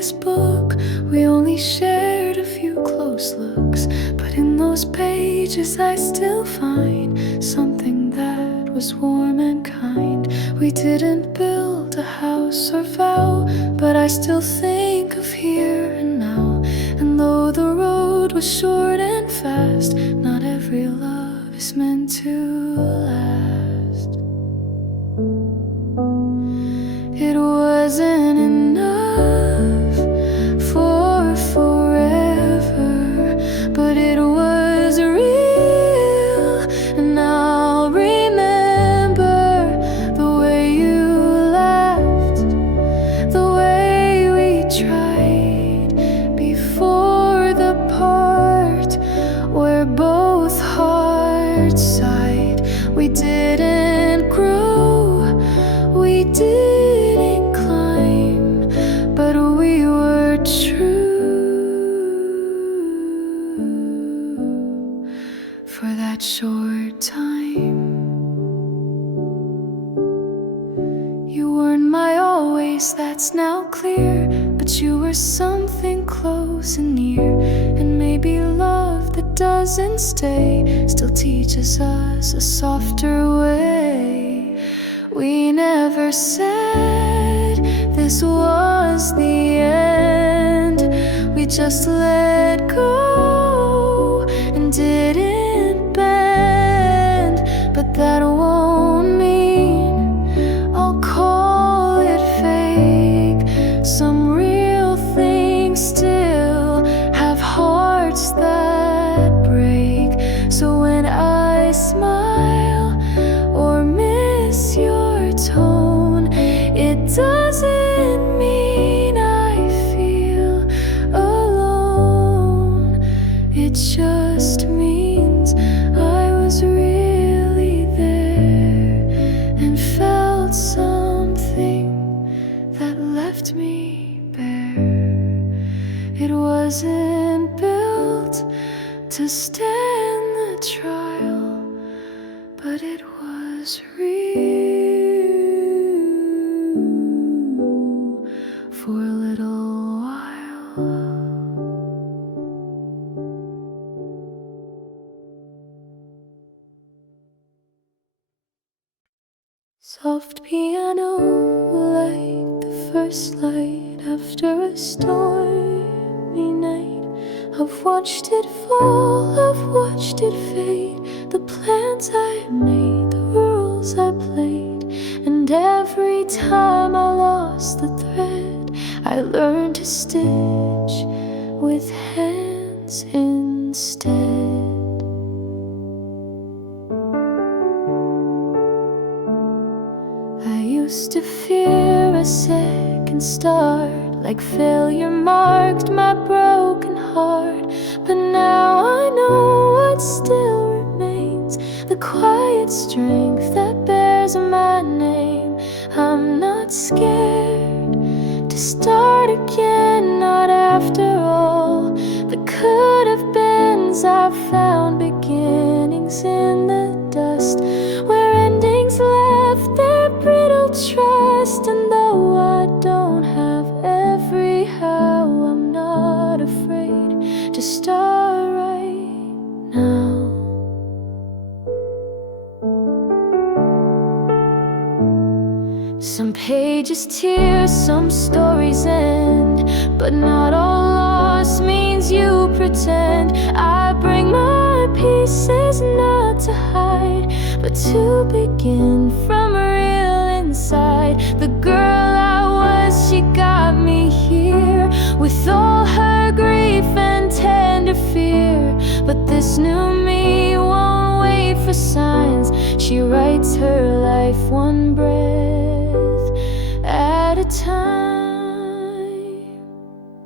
this book. We only shared a few close looks, but in those pages I still find something that was warm and kind. We didn't build a house or vow, but I still think of here and now. And though the road was short and fast, not every love is meant to last. It wasn't enough for forever, but it was real. And I'll remember the way you laughed, the way we tried before the part where both hearts sighed. We didn't grow, we didn't climb, but we were true for that short time. You weren't my always, that's now clear, but you were something close and near. And maybe love that doesn't stay still teaches us a softer way. We never said this was the end. We just let go and didn't bend. But that won't mean I'll call it fake. Some real things still have hearts that break. So when I smile or miss your tone, it doesn't mean I feel alone. It just means I was really there and felt something that left me bare. It wasn't built to stand the trial, but it was real for a little while. Soft piano like the first light after a stormy night. I've watched it fall, I've watched it fade. The plans I made, the rules I played. And every time I lost the thread, I learned to stitch with hands instead. I used to fear a second start, like failure marked my broken heart. But now I know what still remains, the quiet strength that bears my name. I'm not scared to start again, not after all the could have beens. I've found beginnings in the dust, where endings left their brittle trust. And though I don't have every how, I'm not afraid to start right now. Some pages tears, some stories end, but not all loss means you pretend. I bring my pieces not to hide, but to begin from real inside. The girl I was, she got me here, with all her grief and tender fear. But this new me won't wait for signs. She writes her life one breath at a time.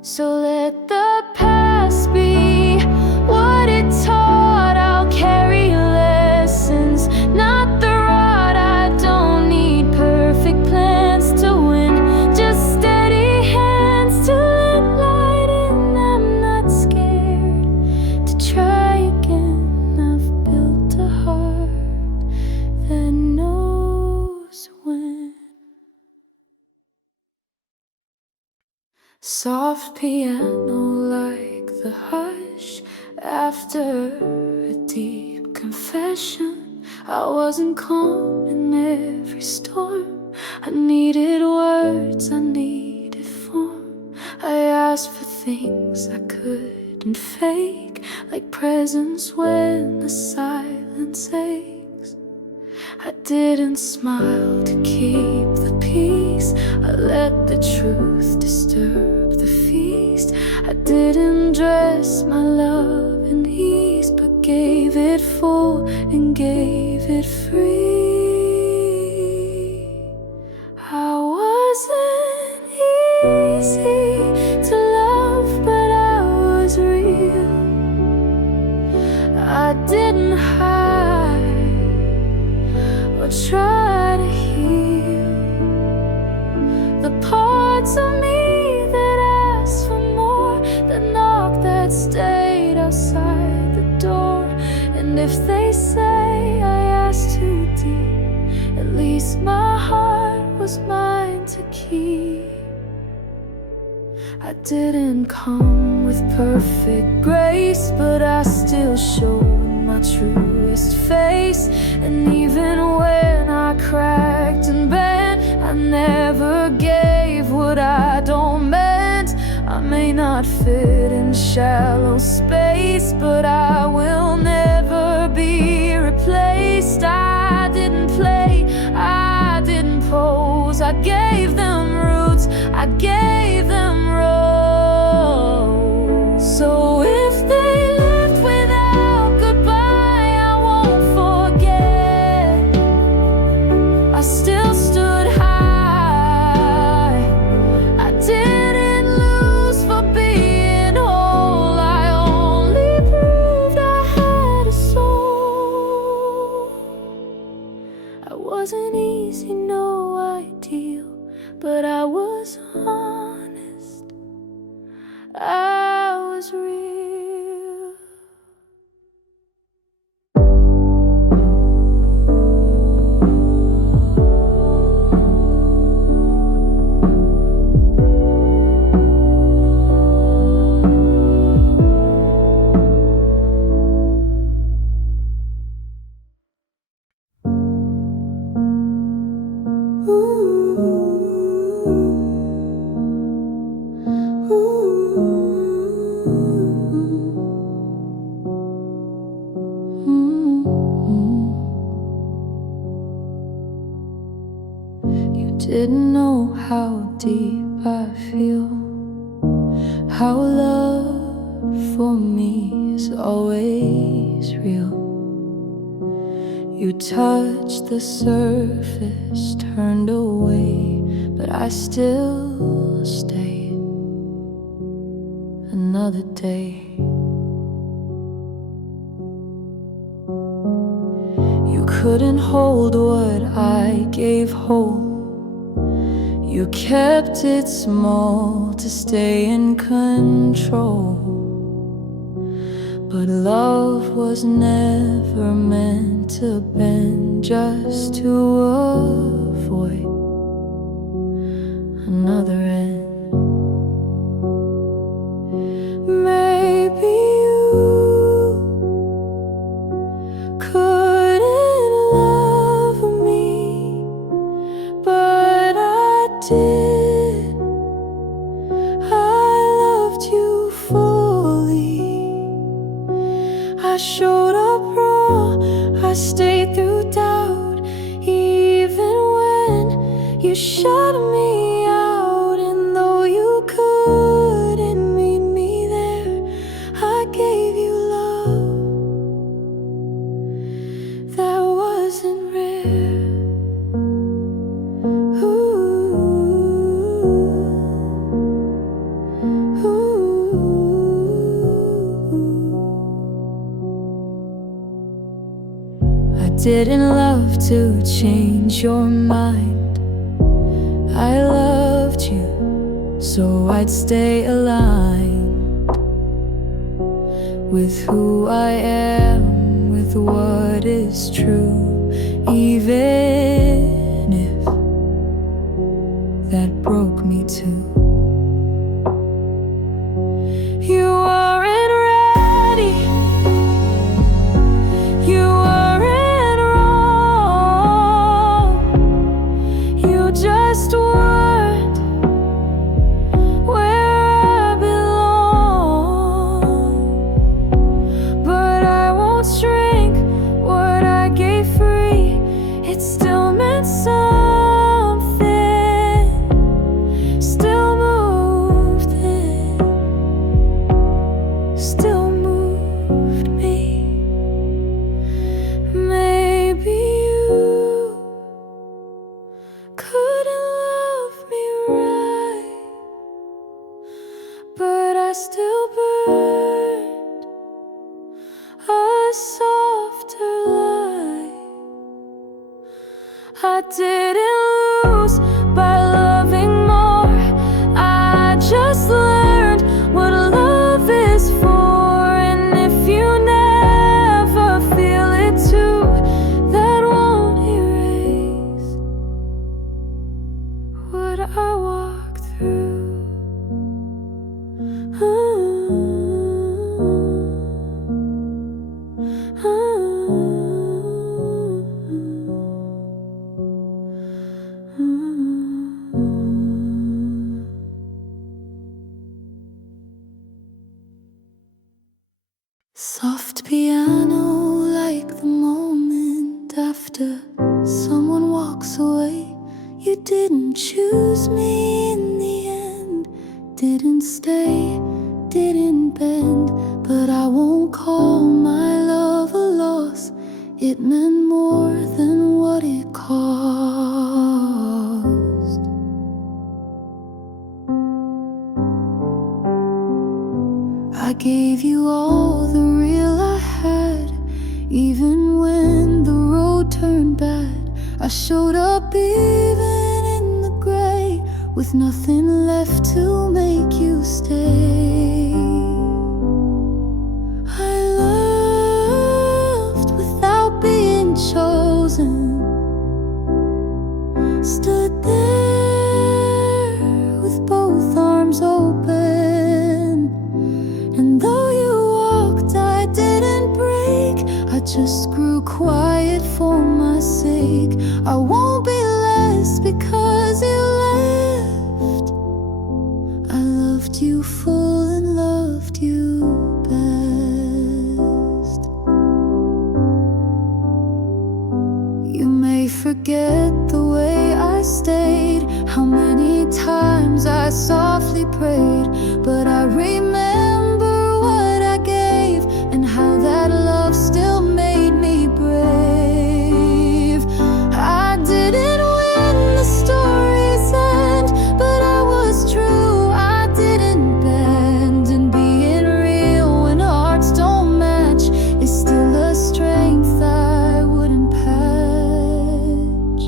So let the past be what it taught. I'll carry lessons, not the rod. I don't need perfect plans to win, just steady hands to let light in. I'm not scared to try again. I've built a heart that knows when. Soft piano like the hush after a deep confession. I wasn't calm in every storm. I needed words, I needed form. I asked for things I couldn't fake, like presence when the silence aches. I didn't smile to keep the peace. I let the truth disturb the feast. I didn't dress my love in ease, but gave it full and gave it free. I wasn't easy to love, but I was real. I didn't hide or try to heal the parts of me that asked for more, the knock that stayed outside the door. And if they say I asked too deep, at least my heart was mine to keep. I didn't come with perfect grace, but I still showed my truest face. And even when I cracked and bent, I never gave what I don't meant. I may not fit in shallow space, but I will never be replaced. I didn't play, I didn't pose. I gave them roots, I gave them roles. So if they left without goodbye, I won't forget. I still stood high. I didn't lose for being whole. I only proved I had a soul. I wasn't easy, no ideal, but I was honest. I was real. You didn't know how deep I feel, how love for me is always real. You touched the surface, turned away, but I still stayed another day. You couldn't hold what I gave whole. You kept it small to stay in control. But love was never meant to bend just to avoid another end. Maybe you couldn't love me, but I did. I loved you fully. I showed up raw, I stayed through doubt, even when you shut me out. And though you couldn't meet me there, I gave you love that wasn't rare. I didn't love to change your mind. I loved you so I'd stay aligned with who I am, with what is true, even if that broke me too. still burned a softer light. I didn't lose by loving more. I just learned what love is for. And if you never feel it too, that won't erase what I walked through. Soft piano, like the moment after someone walks away. You didn't choose me in the end, didn't stay, didn't bend. But I won't call my love a loss. It meant more than what it cost. I gave you all the real I had, even when the road turned bad. I showed up even in the gray, with nothing left to make you stay. I loved without being chosen, stood there with both arms open. And though you walked, I didn't break. I just grew quiet for my sake. I won't be less because you left. I loved you full and loved you best. You may forget the way I stayed, how many times I softly prayed, but I remember what I gave and how that love still made me brave. I didn't win the story's end, but I was true. I didn't bend, and being real when hearts don't match is still a strength I wouldn't patch.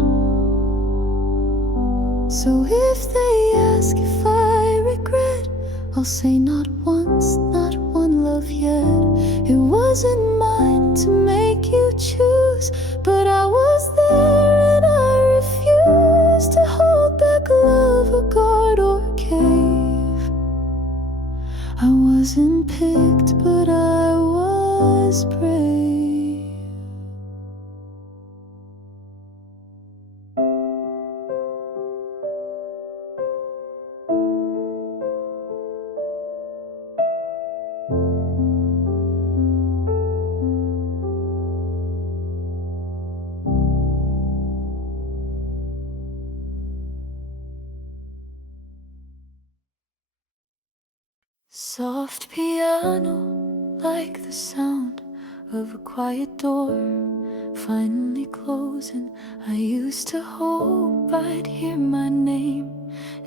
So if they ask if I regret, I'll say not once, not one love yet. It wasn't mine to make you choose, but I was there and I refused to hold back love or guard or cave. I wasn't picked, but I was brave. Soft piano, like the sound of a quiet door finally closing. I used to hope I'd hear my name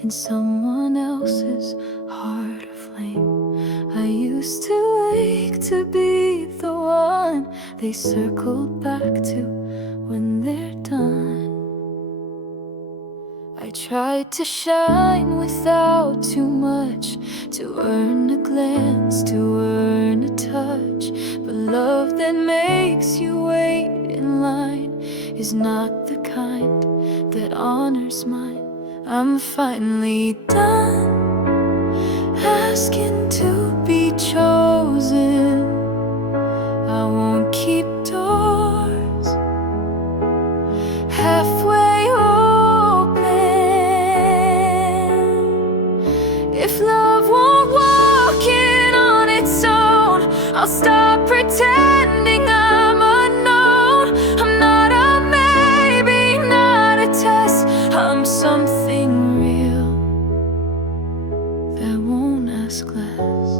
in someone else's heart of flame. I used to wake to be the one they circled back to when they're done. I tried to shine without too much, to earn a glance, to earn a touch. But love that makes you wait in line is not the kind that honors mine. I'm finally done asking to be chosen. I won't keep doors halfway open. If love won't walk in on its own, I'll stop pretending I'm unknown. I'm not a maybe, not a test. I'm something real that won't ask less.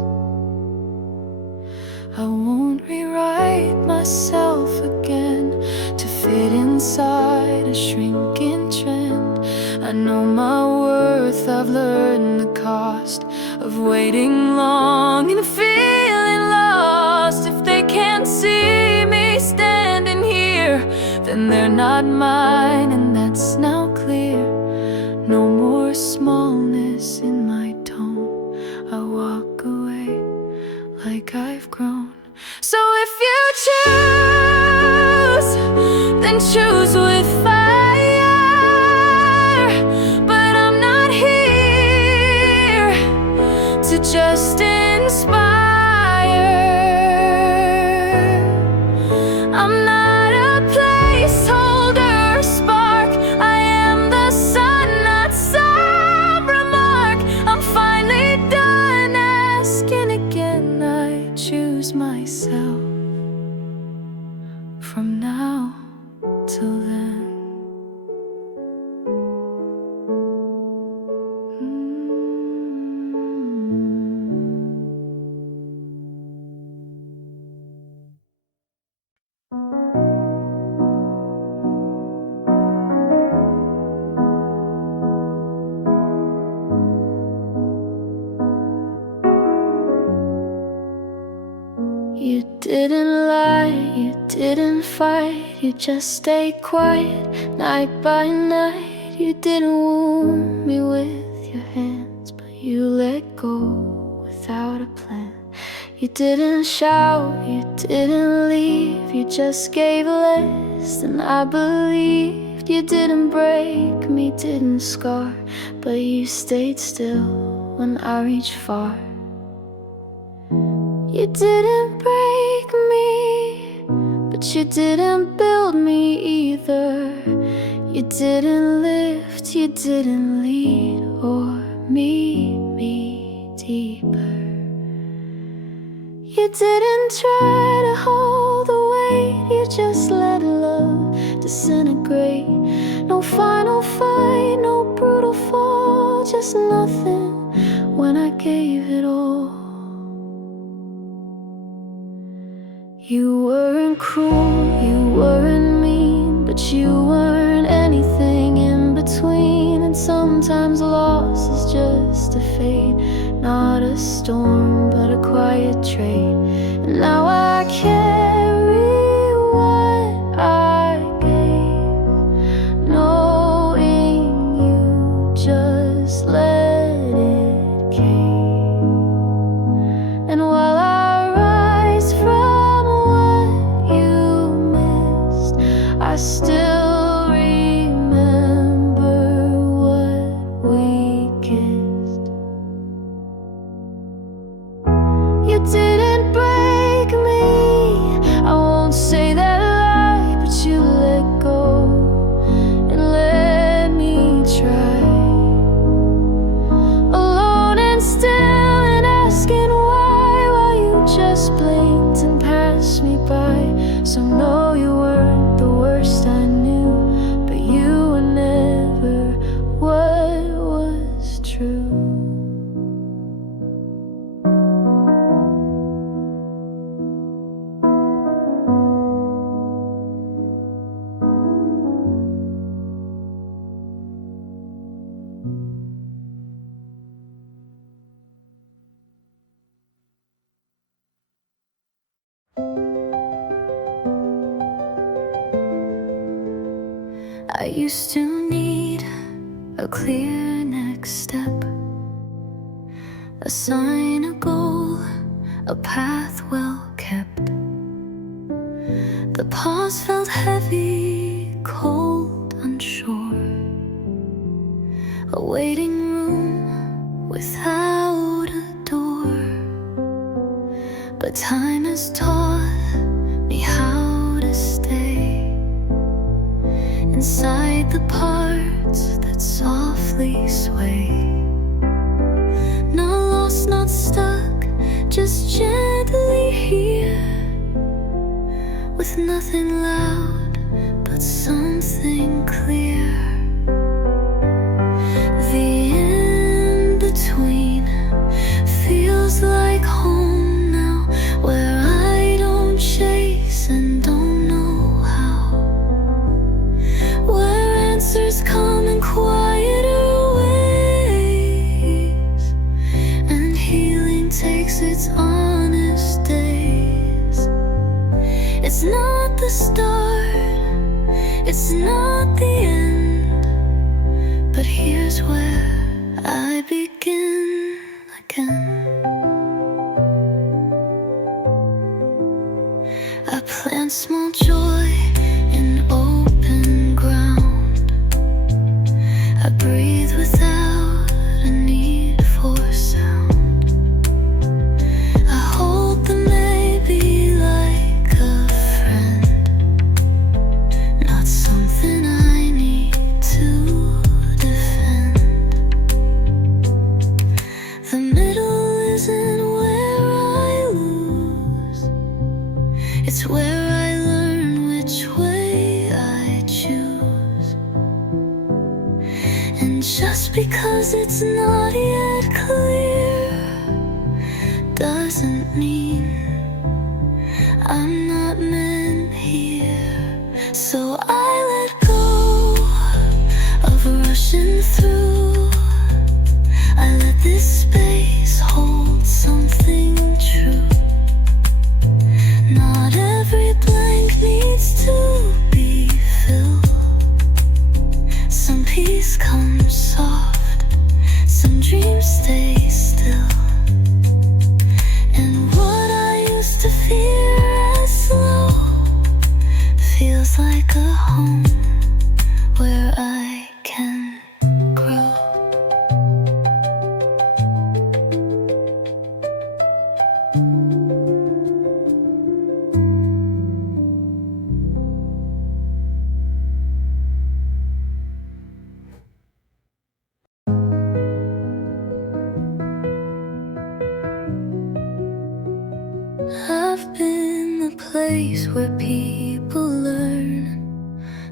I won't rewrite myself again to fit inside a shrinking trend. I know my worth, I've learned the cost of of waiting long and feeling lost. If they can't see me standing here, then they're not mine, and that's now clear. No more smallness in my tone. I walk away like I've grown. So if you choose, then choose with fire. But I'm not here to just inspire. I'm not a placeholder spark. I am the sun, not some remark. I'm finally done asking again. I choose myself from now till then. You didn't lie, you didn't fight, you just stayed quiet night by night. You didn't wound me with your hands, but you let go without a plan. You didn't shout, you didn't leave, you just gave less than I believed. You didn't break me, didn't scar, but you stayed still when I reached far. You didn't break me, but you didn't build me either. You didn't lift, you didn't lead or meet me deeper. You didn't try to hold the weight, you just let love disintegrate. No final fight, no brutal fall, just nothing when I gave it all. You weren't cruel, you weren't mean, but you weren't anything in between. And sometimes loss is just a fate, not a storm, but a quiet trait. And now I carry what I gave, knowing you just let it cave. And while I rise from I still remember what we kissed. You didn't break me, I won't say that lie, but you let go and let me try. Alone and still and asking why, while you just blinked and passed me by. So no, you weren't the worst I knew, but you were never what was true. I used to need a clear next step, a sign, a goal, a path well kept. The pause felt heavy, cold, unsure, a waiting room without a door. But time has taught me how to stay inside the parts that softly sway. Not lost, not stuck, just gently here, with nothing loud but something clear. The in-between feels like home now, where I don't chase and don't know how, where answers come in quieter ways. And has its honest days. It's not the start, it's not the end, but here's where I begin again. I plant small joy in open ground. I breathe without a need for sound. I hold the maybe like a friend, not something I need to defend. The middle isn't where I lose, it's where I learn which way I choose. And just because it's not yet clear doesn't mean I'm not meant here. So I let go of rushing through. I let this space hold something true. Not every blank needs to be filled. Some peace comes soft, some dreams stay still. And what I used to fear as slow feels like a home where I can grow. I've been the place where people learn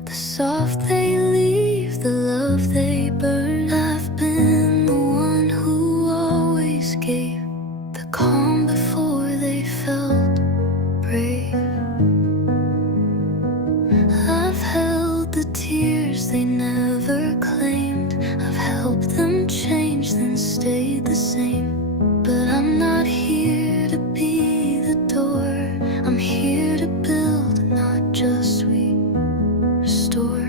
the soft they leave, the love they burn. I've been the one who always gave the calm before they felt brave. I've held the tears they never claimed. I've helped them change, then stayed the same. But I'm not here to be the door. I'm here to build, not just restore.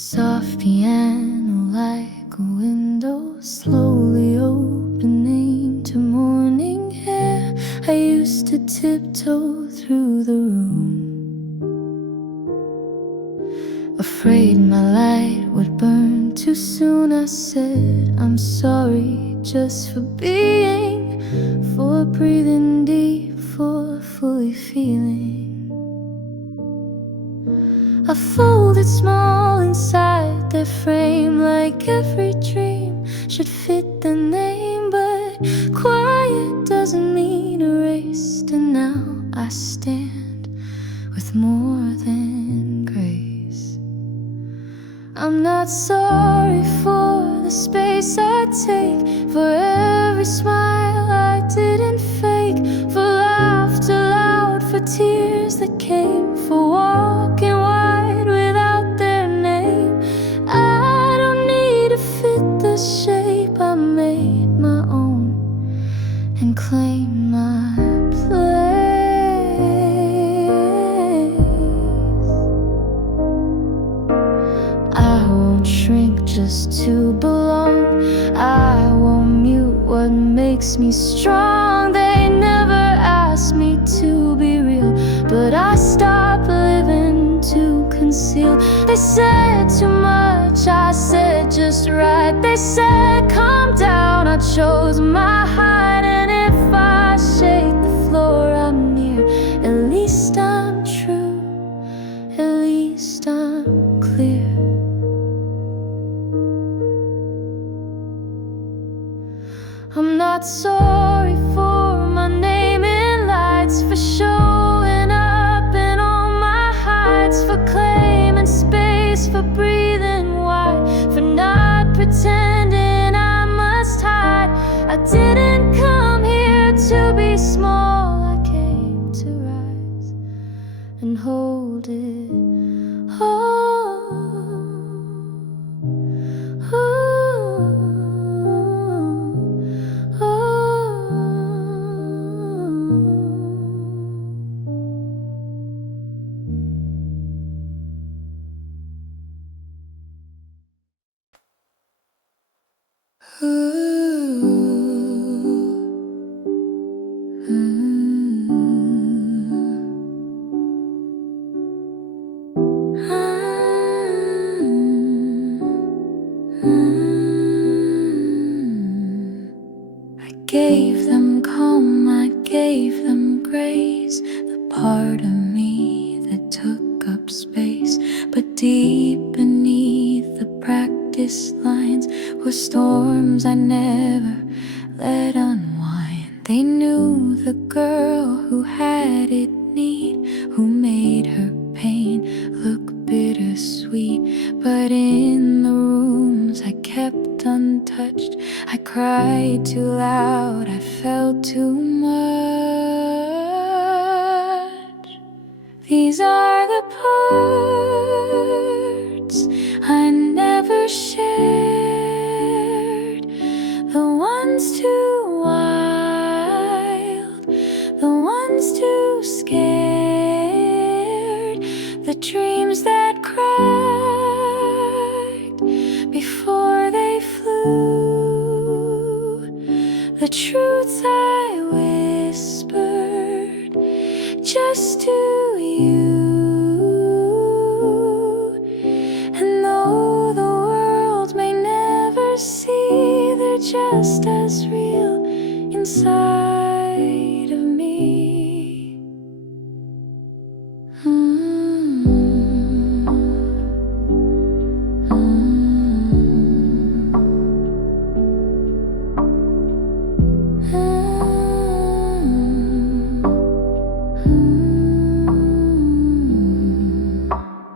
Soft piano like a window slowly opening to morning air. I used to tiptoe through the room, afraid my light would burn too soon. I said, I'm sorry just for being, for breathing deep, for fully feeling. I folded small inside their frame, like every dream should fit the name. But quiet doesn't mean erased, and now I stand with more than grace. I'm not sorry for the space I take, for every smile I didn't fake, for laughter loud, for tears that came, for walking wide without their name. I don't need to fit the shape, I made my own and claim my place. I won't shrink just to belong, I won't mute what makes me strong. They never asked me to be real, but I stopped living to conceal. They said too much, I said just right. They said calm down, I chose my height. And if I shake the floor I'm near, at least I'm true, at least I'm clear. I'm not sorry for my name in lights, for showing up in all my heights, for claiming space, for breathing wide, for not pretending I must hide. I didn't come here to be small, I came to rise and hold it all. I gave them calm, I gave them grace, the part of me that took up space. But deep beneath the practice lines were storms I never let unwind. They knew the girl who had it neat, who made her pain look bittersweet. But in the rooms I kept untouched, I cried too loud, I felt too much. These are the parts I never shared, the ones too wild, the ones too scared, the dreams that cracked before they flew, the truths I whispered just to you. And though the world may never see, they're just as real inside of me.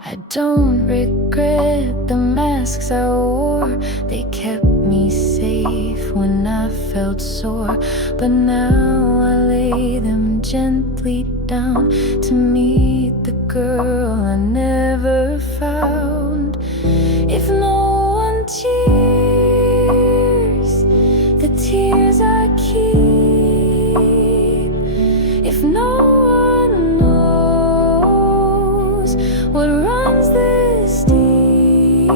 I don't regret the masks I wore, they kept me safe when I felt sore. But now I lay them gently down to meet the girl I never found. If no one tears the tears I keep, if no one knows what runs this deep,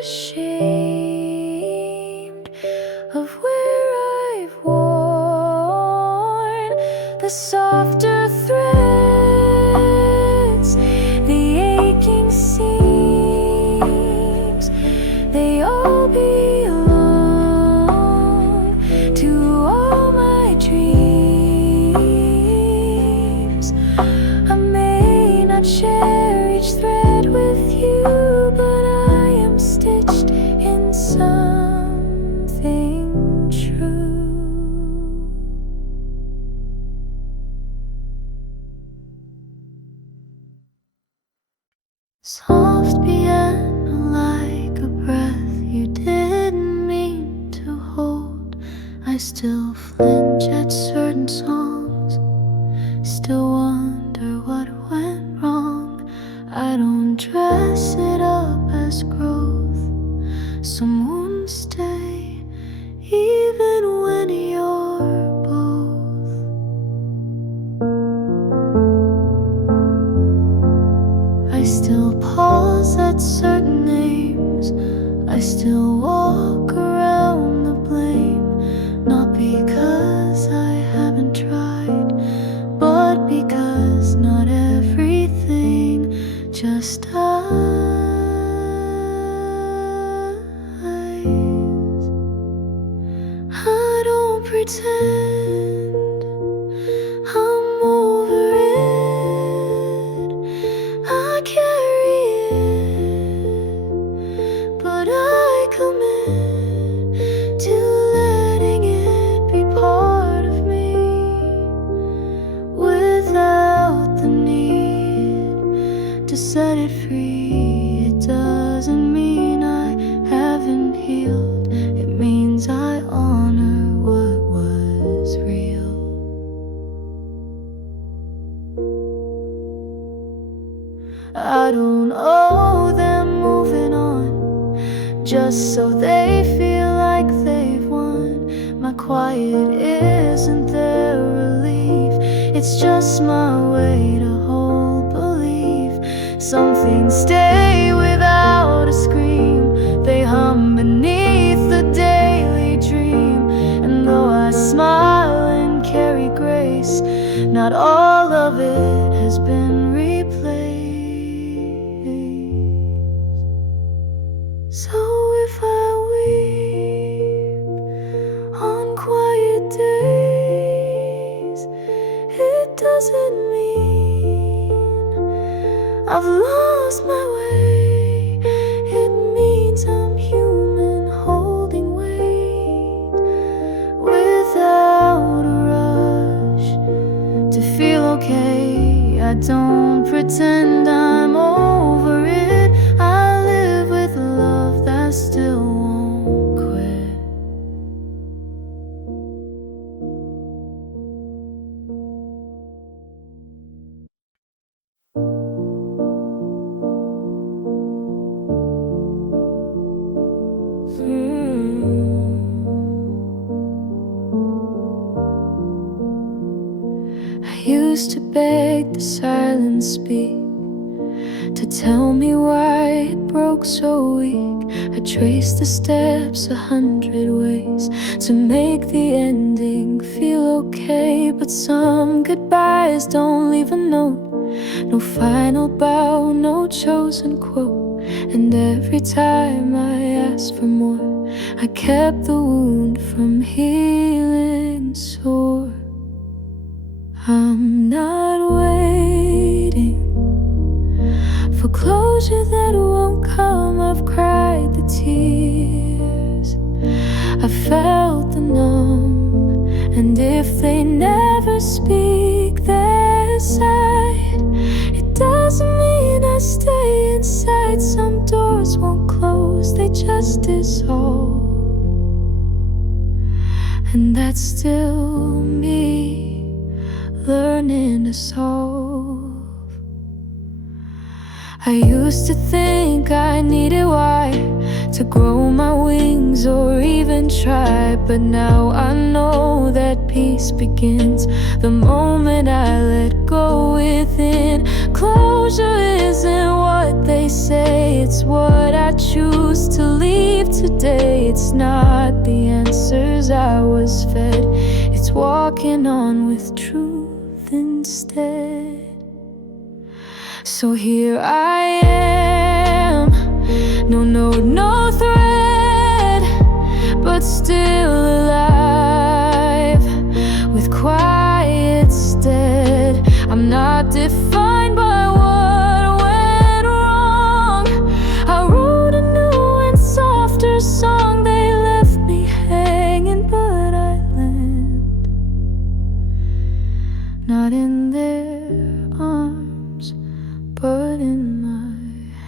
ashamed of where I've worn the softer threads, the aching seams. They all belong to all my dreams. I may not share each thread with you, but I am stitched in something true. Soft piano like a breath you didn't mean to hold. I still flinch at certain songs, still wonder what went wrong. I don't dress it up as growth. Some wounds stay even when you're both. I still pause at certain names. I still walk around the blame, not because I haven't tried, but because not everything just dies. I don't pretend I'm over it. I carry it, but I commit to letting it be part of me without the need to set it free. It doesn't mean I haven't healed. It means I honor what was real. I don't owe them moving on just so they feel like they've won. My quiet isn't their relief, it's just my way to hold belief. Some things stay without a scream, they hum beneath the daily dream. And though I smile and carry grace, not all of it has been replaced. So if I weep on quiet days, it doesn't mean I've lost my way. It means I'm human, holding weight without a rush to feel okay. I don't pretend I'm over it. I live with love that still won't quit. I used to beg the silence speak to tell me why it broke so weak. I traced the steps 100 ways to make the ending feel okay. But some goodbyes don't leave a note, no final bow, no chosen quote. And every time I asked for more, I kept the wound from healing sore. I'm not waiting for closure that won't come. I've cried the tears, I felt the numb. And if they never speak their side, it doesn't mean I stay inside. Some doors won't close, they just dissolve. And that's still me learning to solve. I used to think I needed wire to grow my wings or even try, but now I know that peace begins the moment I let go within. Closure isn't what they say, It's what I choose to leave today. It's not the answers I was fed. It's walking on with truth instead. So here I am, no note, no thread, but still alive, with quiet stead. I'm not defined by what went wrong. I wrote a new and softer song. They left me hanging, but I land not in their arms, but in my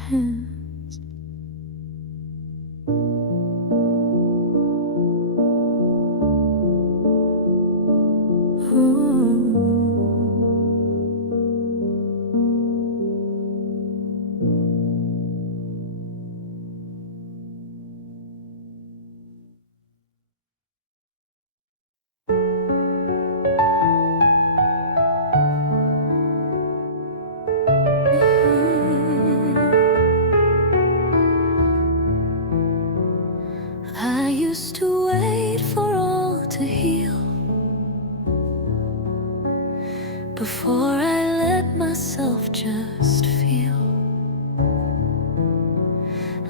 hands. Ooh. I used to wait for all to heal before I let myself just feel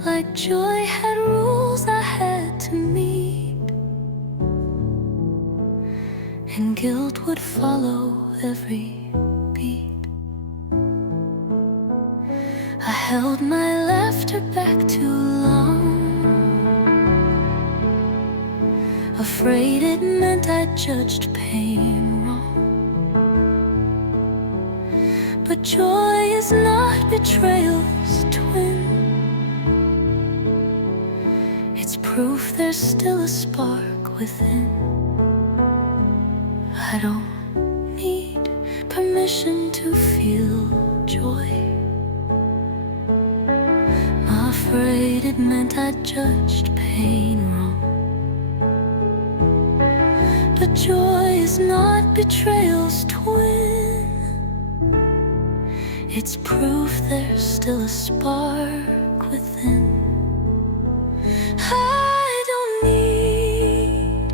like joy had rules I had to meet, and guilt would follow every beat. I held my laughter back too long, afraid it meant I judged pain wrong. But joy is not betrayal's twin. It's proof there's still a spark within. I don't need permission to feel joy. I'm afraid it meant I judged pain wrong. But joy is not betrayal's twin. It's proof there's still a spark within. I don't need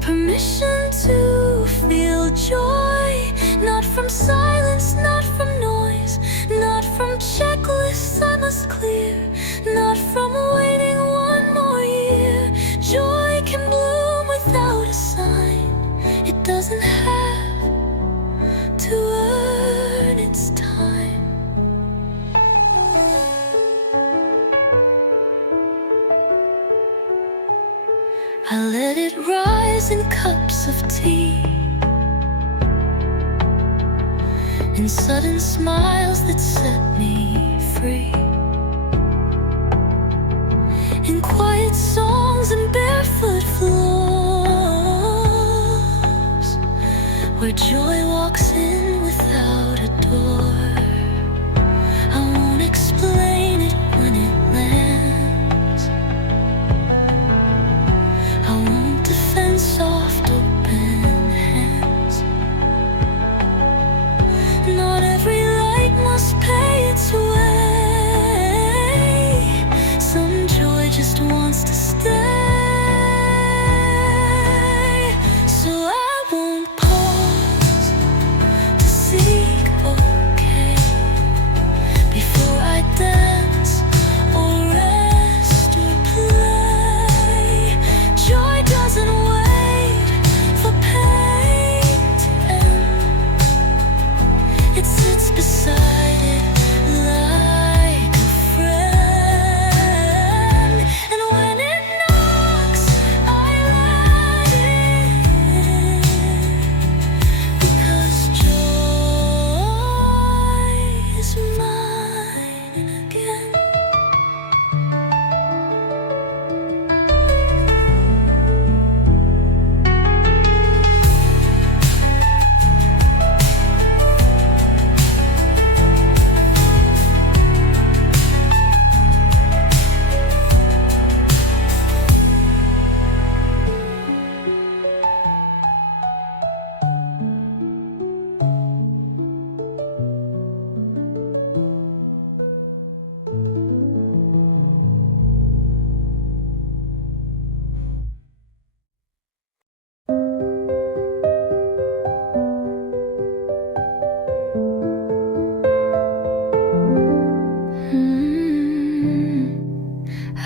permission to feel joy. Not from silence, not from noise, not from checklists I must clear, not from waiting one more year. Joy can bloom without a sign. It doesn't have to earn its time. I let it rise in cups of tea, in sudden smiles that set me free, in quiet songs and barefoot floors, where joy walks in without a door. I won't explain it when it lands. I won't defend soft open hands. Not every light must pay its way. Some joy just wants to stay. So I won't pause to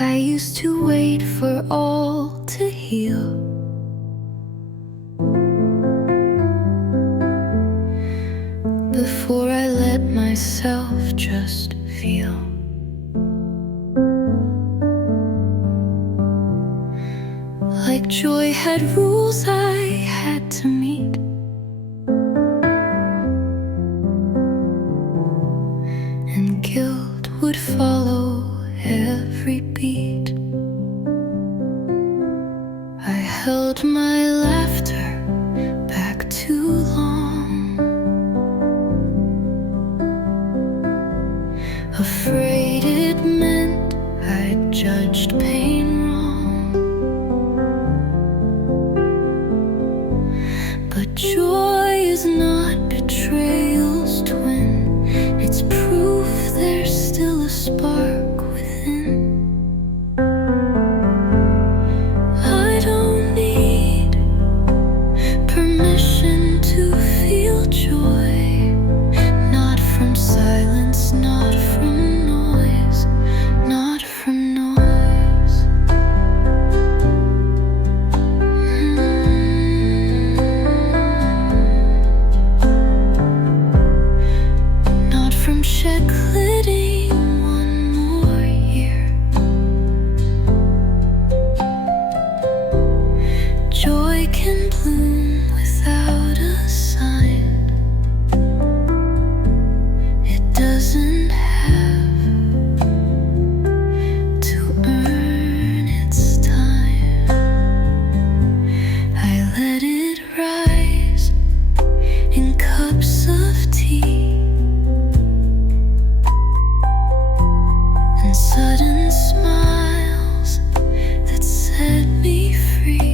I used to wait for all to heal. Before I let myself just feel. Like joy had rules I had to meet. And guilt would follow every beat. I held my laughter back too long, afraid it meant I judged pain wrong. But joy is not betrayal's twin. It's proof there's still a spark within. I don't need permission to feel joy. Not from silence, not from noise, not from noise. Not from shed clitting one more year. Joy can bloom without a sign. It doesn't have to earn its time. I let it rise in cups of tea. And sudden smiles that set me free.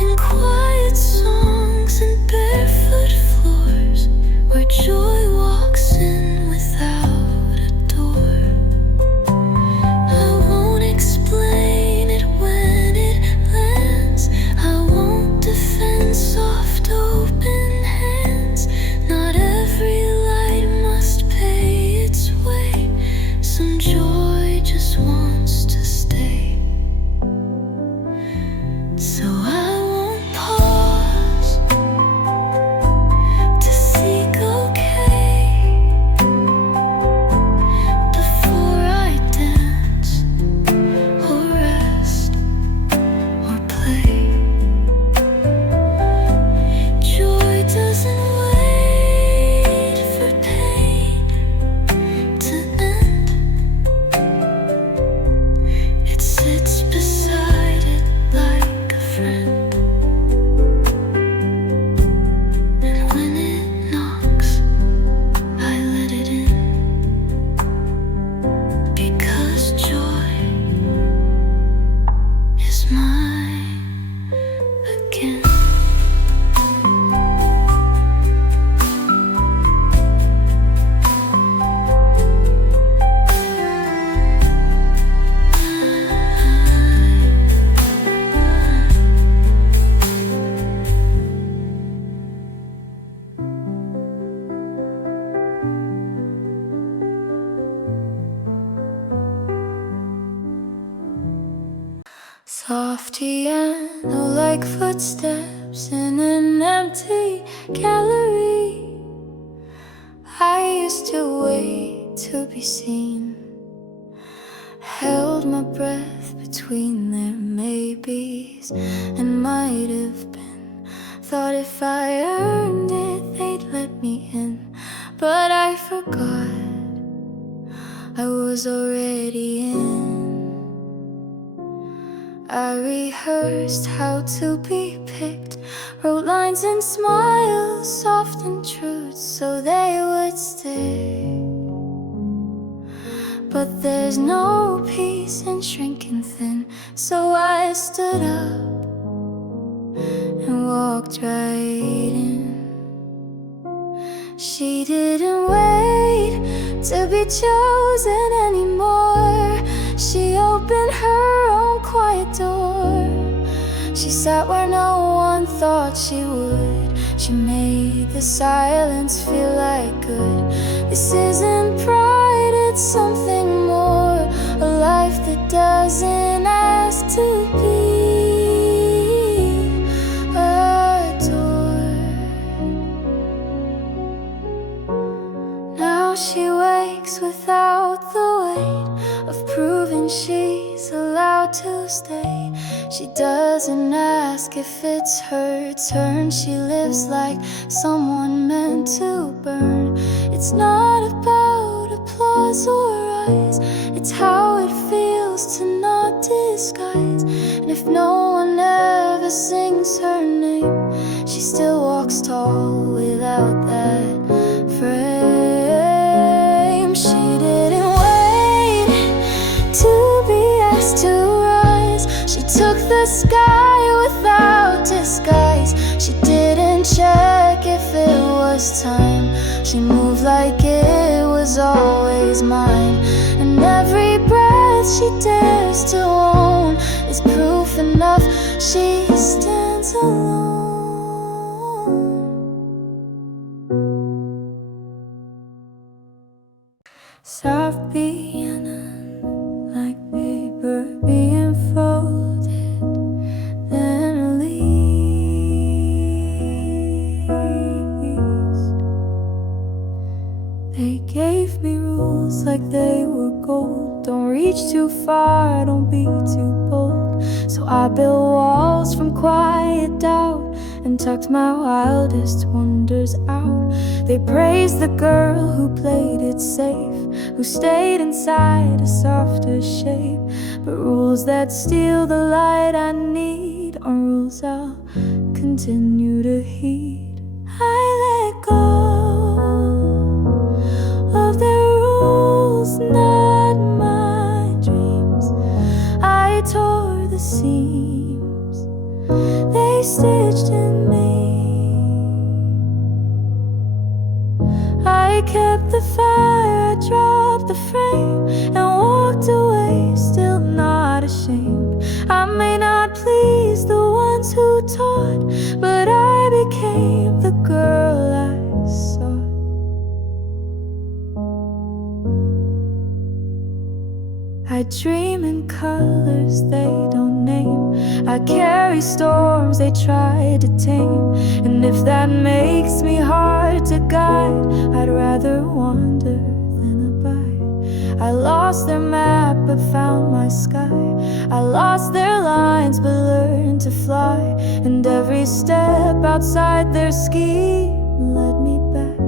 In quiet songs and barefoot floors, where joy walks in without a door. I won't explain it when it lands. I won't defend soft open hands. Not every light must pay its way. Some joy just wants to stay. So I won't pause to seek okay before I dance or rest or play. Joy doesn't wait for pain to end. It sits beside it like a friend. And when it knocks, I let it in. Because joy is mine again. Soft piano like footsteps in an empty gallery. I used to wait to be seen. Held my breath between their maybes and might have been. Thought if I earned it, they'd let me in. But I forgot I was already in. I rehearsed how to be picked, wrote lines and smiles, soft and true, so they would stay. But there's no peace in shrinking thin, so I stood up and walked right in. She didn't wait to be chosen anymore. She opened her own quiet door. She sat where no one thought she would. She made the silence feel like good. This isn't pride, needed something more, a life that doesn't ask to be adored. Now she wakes without the weight of proving she's allowed to stay. She doesn't ask if it's her turn. She lives like someone meant to burn. It's not about applause or eyes, it's how it feels to not disguise. And if no one ever sings her name, she still walks tall without that frame. She didn't wait to be asked to rise. She took the sky without disguise. She didn't check if it was time. She moved like it was always mine. And every breath she dares to own is proof enough she stands alone. Soft piano, like paper being folded, then released. They gave me rules like they were gold. Don't reach too far, don't be too bold. So I built walls from quiet doubt and tucked my wildest wonders out. They praised the girl who played it safe, who stayed inside a softer shape. But rules that steal the light I need are rules I'll continue to heed. I let go of their rules, not my dreams. I tore the seams they stitched in me. I kept the fire, I dropped the frame and walked away, still not ashamed. I may not please the ones who taught, but I became the girl I sought. I dream in colors they don't name. I carry storms they try to tame. And if that makes me hard to guide, I'd rather wander than abide. I lost their map but found my sky. I lost their lines but learned to fly. And every step outside their scheme led me back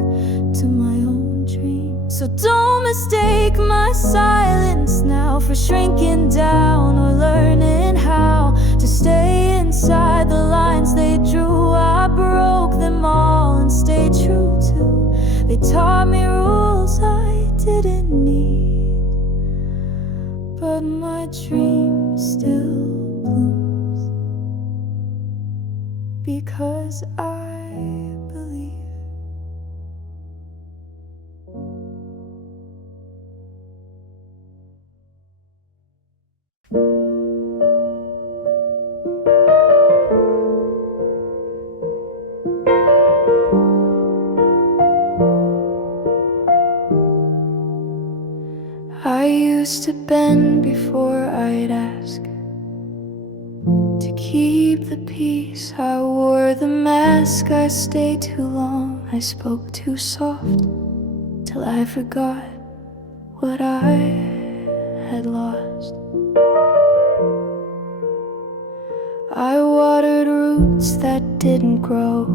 to my own dream. So don't mistake my silence now for shrinking down or learning how to stay inside the lines they drew. I broke them all and stayed true to. They taught me rules I didn't need, but my dream still blooms because I believe. I used to bend before I'd ask, to keep the peace. I wore the mask, I stayed too long, I spoke too soft, till I forgot what I had lost. I watered roots that didn't grow,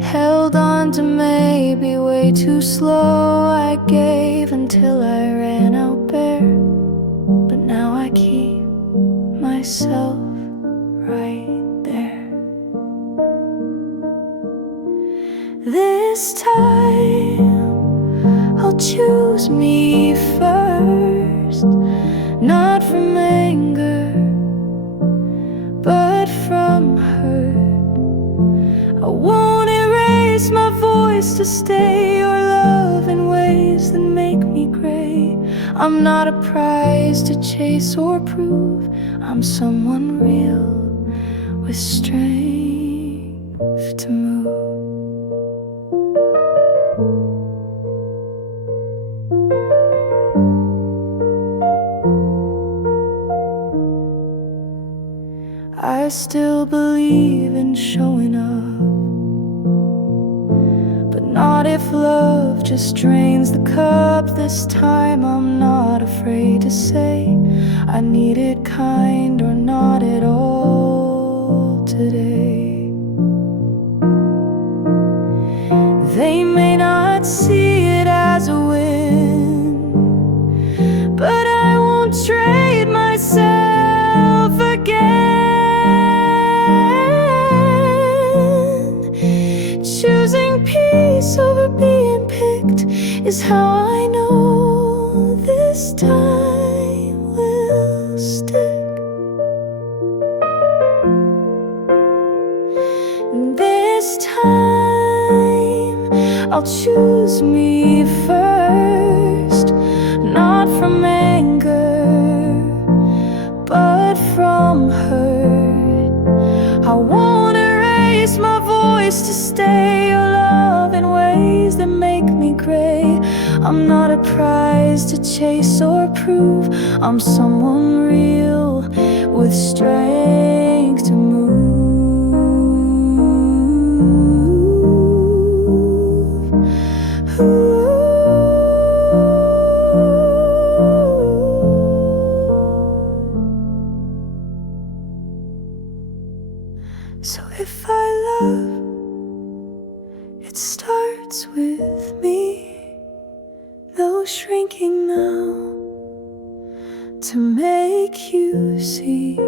held on to maybe way too slow. I gave until I ran out bare, but now I keep myself right there. This time I'll choose me first, not from anger, but from hurt. I won't erase my voice to stay or love in ways that make me gray. I'm not a prize to chase or prove, I'm someone real with strength to move. I still believe in showing up, but not if love just drains the cup. This time I'm not afraid to say I need it kind or not at all today. They may not see it as a win, but I won't trade myself again. Choosing peace over being picked is how I know this time will stick. This time I'll choose me first, not from anger, but from hurt. I won't erase my voice to stay your love in ways that make me gray. I'm not a prize to chase or prove. I'm someone real with strength to move. So if I love, it starts with me. No shrinking now to make you see.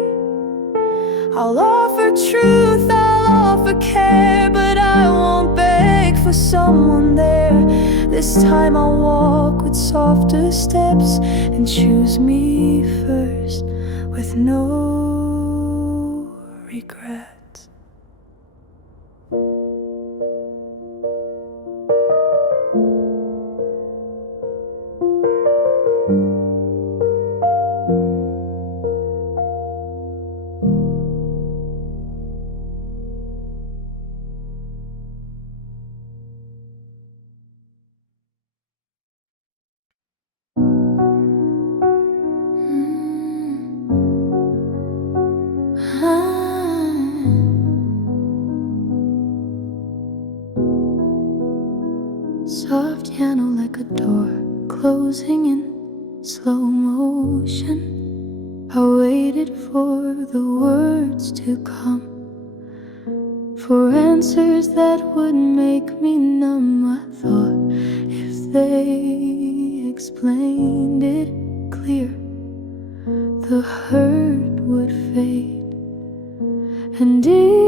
I'll offer truth, I'll offer care, but I won't beg for someone there. This time I'll walk with softer steps and choose me first with no regrets. Soft piano like a door closing in slow motion. I waited for the words to come, for answers that would make me numb. I thought if they explained it clear, the hurt would fade and disappear.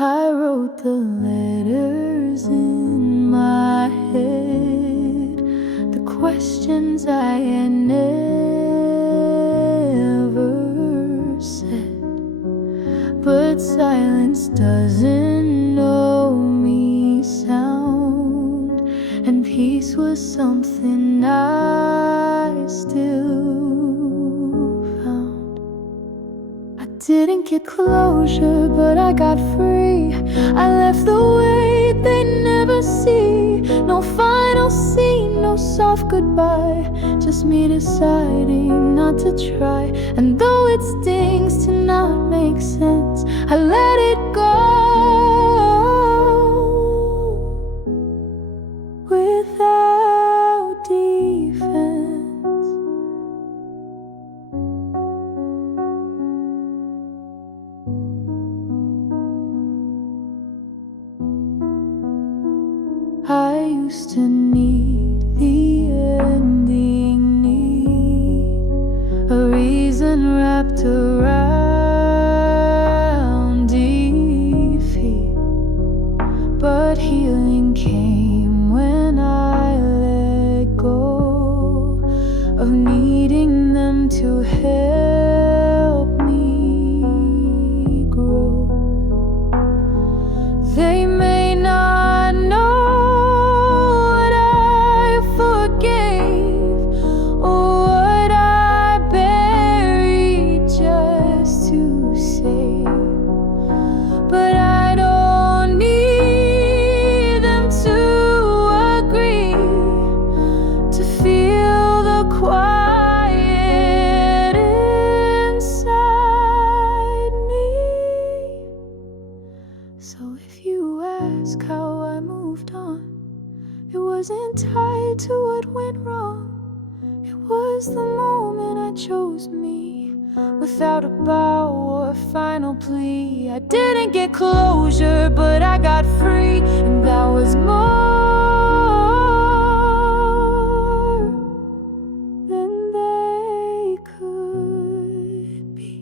I wrote the letters in my head, the questions I had never said. But silence doesn't know me sound, and peace was something I still found. I didn't get closure, but I got free. I left the weight they never see. No final scene, no soft goodbye, just me deciding not to try. And though it stings to not make sense, I let it go without defense. I used to need the ending, need a reason wrapped around defeat. But healing came when I let go of needing them to help me grow. They may not know but I don't need them to agree. ask how I moved on. It wasn't tied to what went wrong. It was the moment I chose me, without a bow or a final plea. I didn't get closure, but I got free, and that was more than they could be.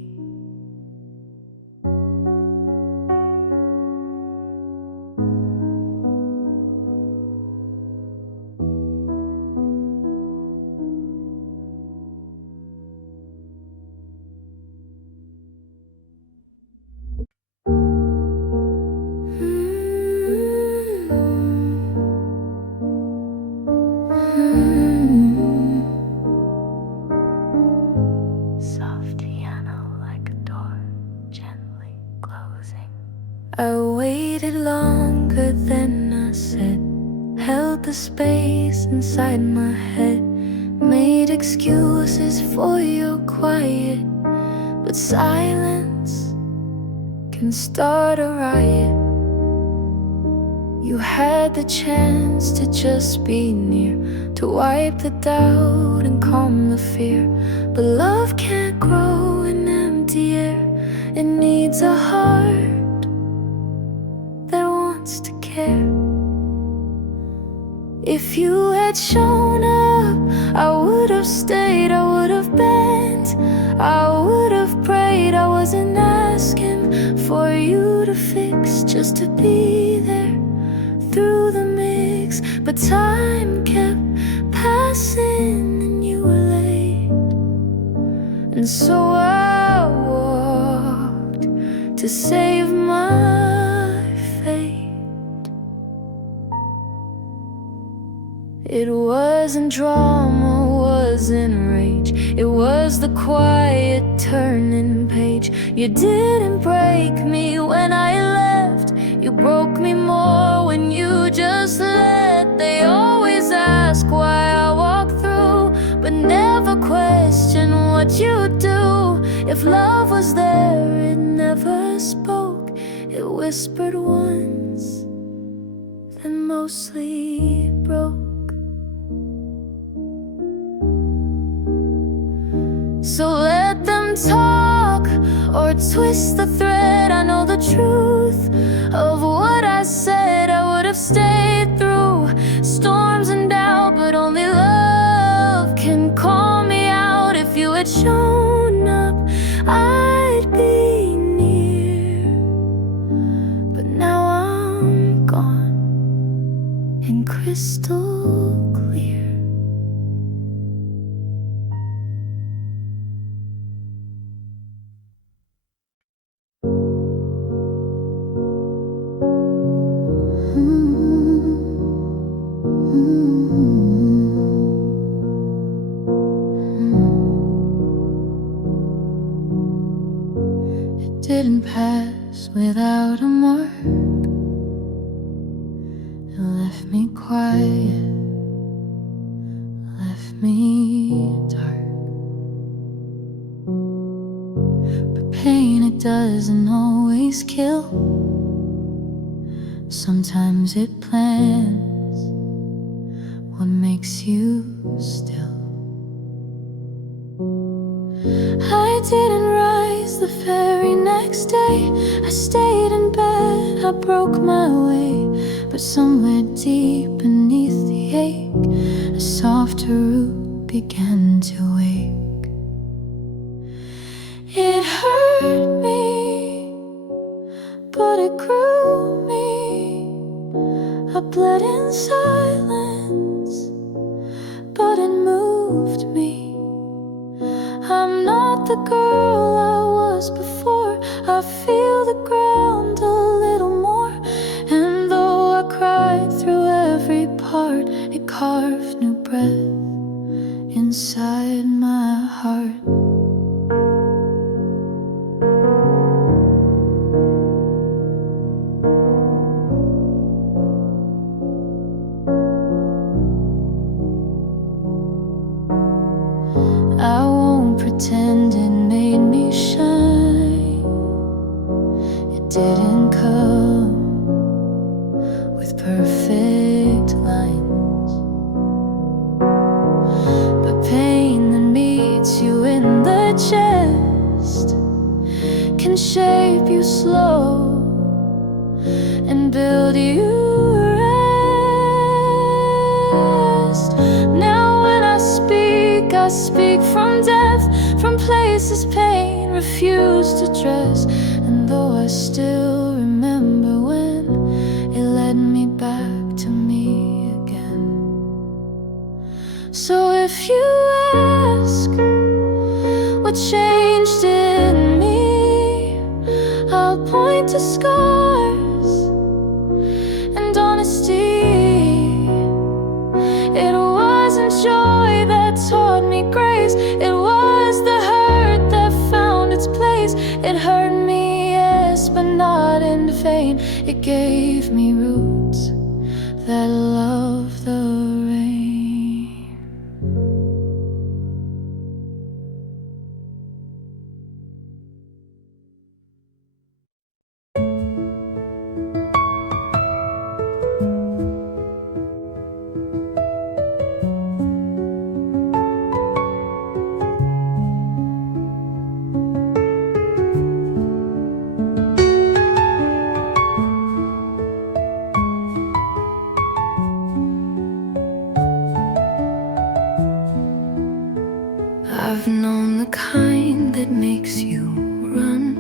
Soft piano like a door gently closing. I waited longer than I said, held the space inside my head, made excuses for your quiet, but silence can start a riot. You had the chance to just be near, to wipe the doubt and calm the fear, but love can't grow in empty air. It needs a heart that wants to care. If you had shown up, I would have stayed, I would have bent, I would have prayed. I wasn't asking for you to fix, just to be there through the mix. But time kept passing and you were late, and so I walked to save my fate. It wasn't drama, wasn't rage, it was the quiet turning page. You didn't break me when I left, you broke me more when you just let. They always ask why I walk through, but never question what you do. If love was there, it never spoke. It whispered once, then mostly broke. So let them talk or twist the thread. I know the truth of what I said. I would have stayed through storms and doubt, but only love can call me out. If you had shown up, I'd be near, but now I'm gone and crystal clear. Didn't pass without a mark. It left me quiet, left me dark. But pain, it doesn't always kill. Sometimes it plans what makes you still. I didn't rise the very next day. I stayed in bed, I broke my way. But somewhere deep beneath the ache, a softer root began to wake. It hurt me, but it grew me. I bled in silence, but it moved me. I'm not the girl I was before. I feel the ground a little more. And though I cried through every part, it carved new breath inside my heart. I won't pretend it made me shine. with perfect lines. But pain that meets you in the chest can shape you slow and build you rest. Now when I speak from depth, from places pain refused to dress. And though I still remember when it led me back to me again. So if you ask what changed in me, I'll point to scars and honesty. It wasn't joy that taught me grace, it was the hurt that found its place. It hurt me, yes, but not in vain. It gave me roots that love the rain. I've known the kind that makes you run,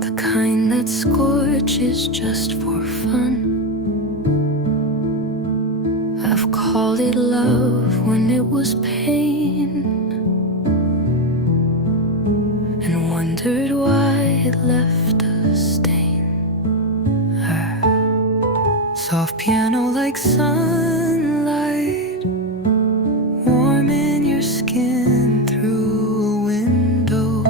the kind that scorches just for fun. I've called it love when it was pain, and wondered why it left a stain. Soft piano like sunlight, warm in your skin through a window.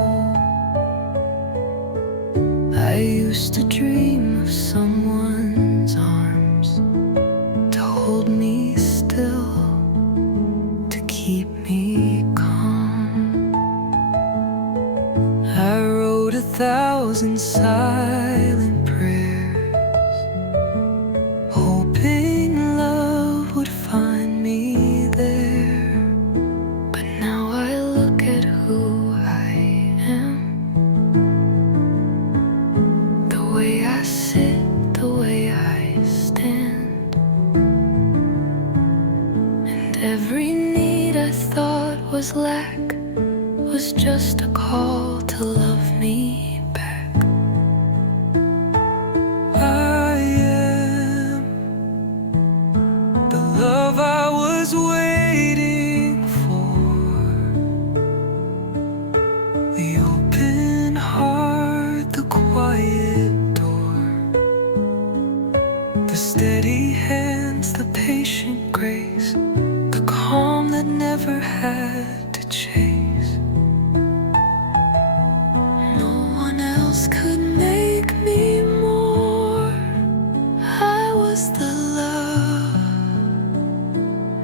I used to dream of someone's arms to hold me still, to keep me calm. I wrote 1,000 silent prayers, hoping love would find me there. But now I look at who I am, the way I sit, the way I stand, and every need I thought was lack was just a call to love me back. I am the love I was waiting for, the open heart, the quiet door, the steady hands, the patient grace, the calm that never had to chase. No one else could make me more. I was the love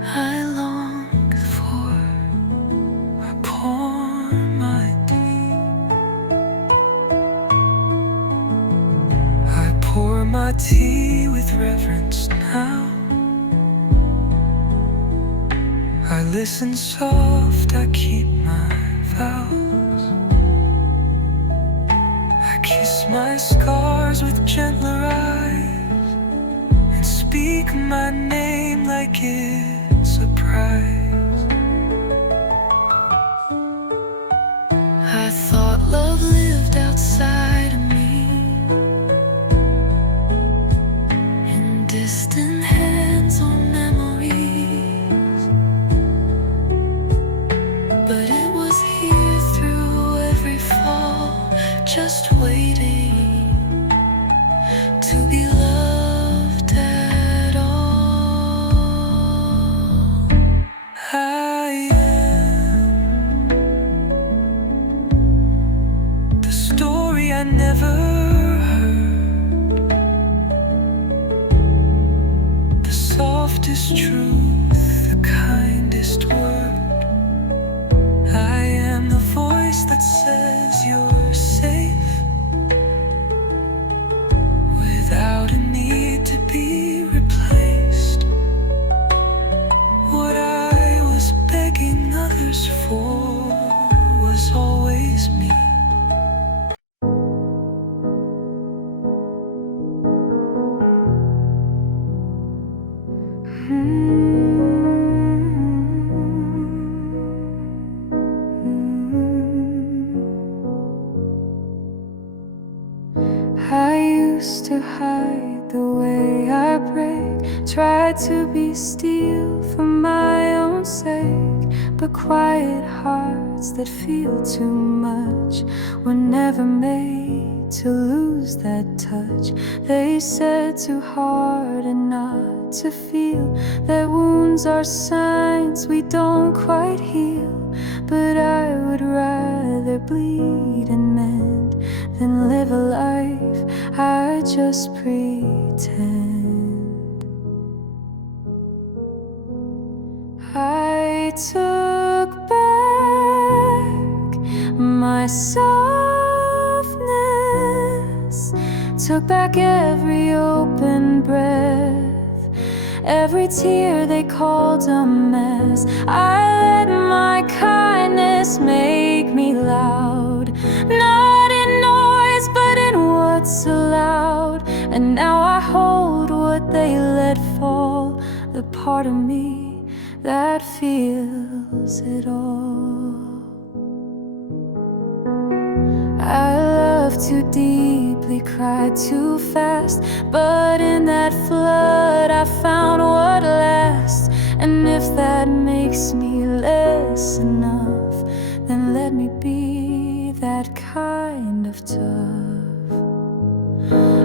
I longed for. I pour my tea, I pour my tea with reverence now. I listen soft, I keep my vows. I kiss my scars with gentler eyes, and speak my name like it's a prize. I thought love lived outside of me, in distant hands on memories, but it was here through every fall, just waiting to be loved at all. I am the story I never heard, the softest truth, the kindest word. I am the voice that says you're safe be replaced. What I was begging others for was always me. I used to hide the way I break, tried to be still for my own sake, but quiet hearts that feel too much were never made to lose that touch. They said to harden not to feel, that wounds are signs we don't quite heal, but I would rather bleed and mend than live a life I just pretend. I took back my softness, took back every open breath, every tear they called a mess. I let my kindness make me loud, not in noise but in what's allowed. And now I hold what they let fall, the part of me that feels it all. I love too deeply, cried too fast, but in that flood I found what lasts. And if that makes me less enough, then let me be that kind of tough.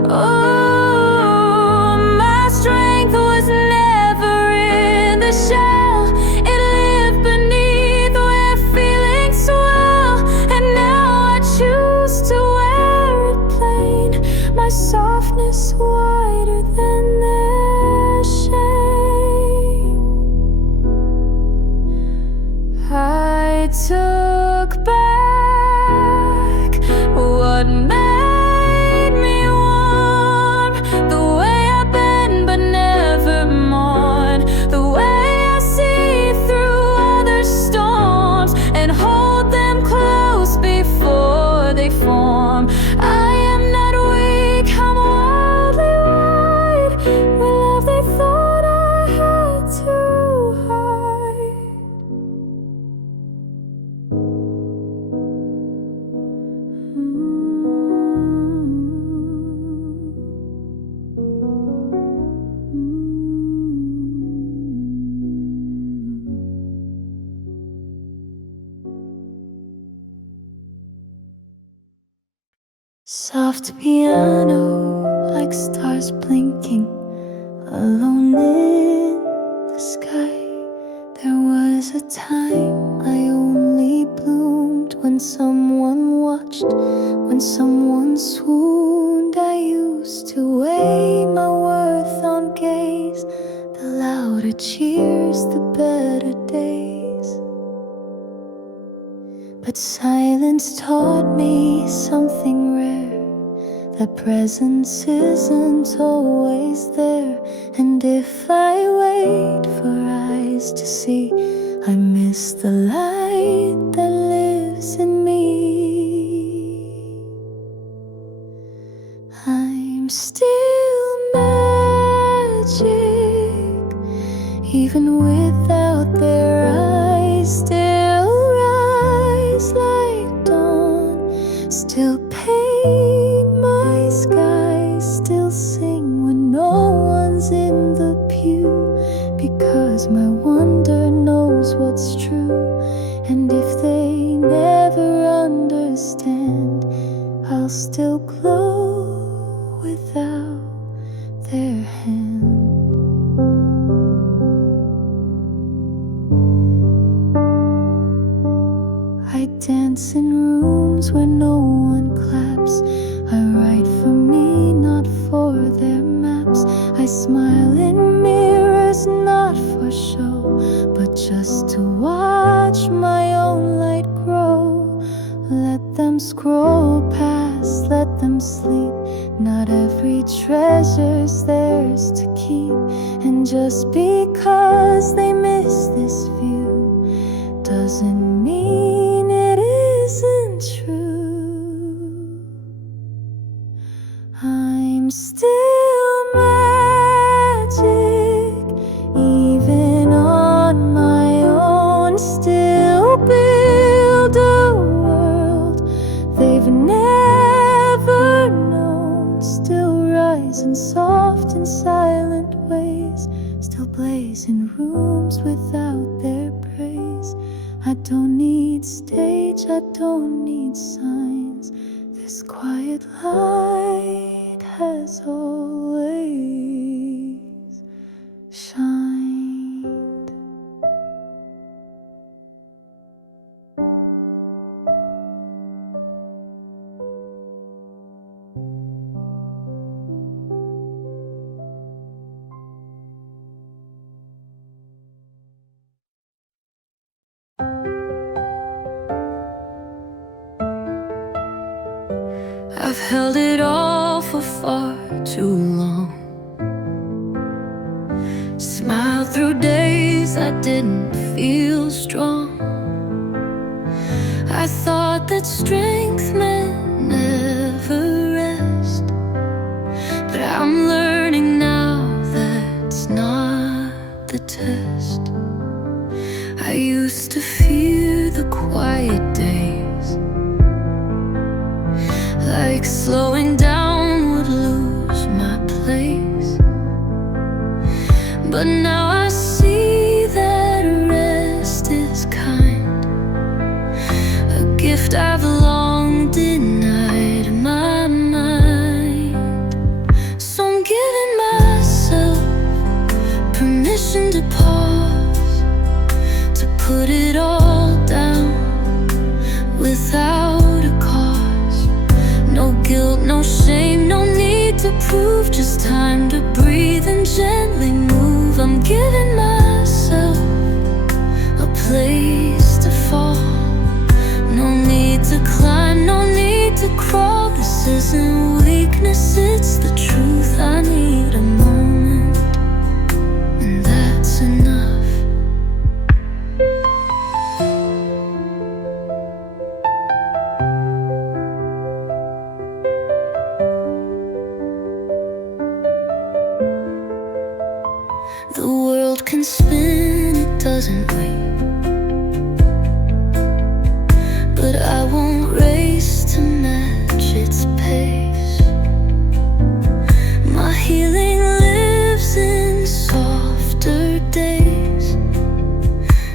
Oh, my strength was never in the shell, it lived beneath where feelings swell. And now I choose to wear it plain, my softness wider than their shame. I took back what made me warm, the way I bend but never mourn, the way I see through other storms and hold them close before they form. I am not weak, I'm wildly wide, with love they thought I had to hide. Soft piano, like stars blinking, alone in the sky. There was a time I only bloomed when someone watched, when someone swooned. I used to weigh my worth on gaze, the louder cheers, the better days. But silence taught me something rare, that presence isn't always there. And if I wait for eyes to see, I miss the light that lives in me. I'm still magic, even without their eyes. Still rise like dawn, still paint my skies, still sing when no one's in the pew, because my wonder knows what's true. And if they never understand, I'll still glow without their hand. I dance in rooms where no one claps, I write for me, not for their maps. I smile in mirrors, not for show, but just to watch my own light grow. Let them scroll past, let them sleep. Not every treasures theirs to keep. And just because they miss this view doesn't mean it isn't true. I'm still magic, even on my own. Still build a world they've never known. Still rise in soft and silent ways. Still blaze in rooms without their praise. I don't need stage, I don't need signs. This quiet light has always shined. I've held it all for far too long. Smiled through days I didn't feel strong. I thought that strength meant never rest, but I'm learning now that's not the test. I used to fear the quiet days, like slowing down would lose my place. But now I see that rest is kind, a gift I've long denied my mind. So I'm giving myself permission to pause, to put it all down without a cause. No guilt, no shame, no need to prove, just time to breathe and gently move. I'm giving myself a place to fall. No need to climb, no need to crawl. This isn't weakness, it's the truth. I need a moment, and that's enough. The world can spin, it doesn't wait, but I won't race to match its pace. My healing lives in softer days,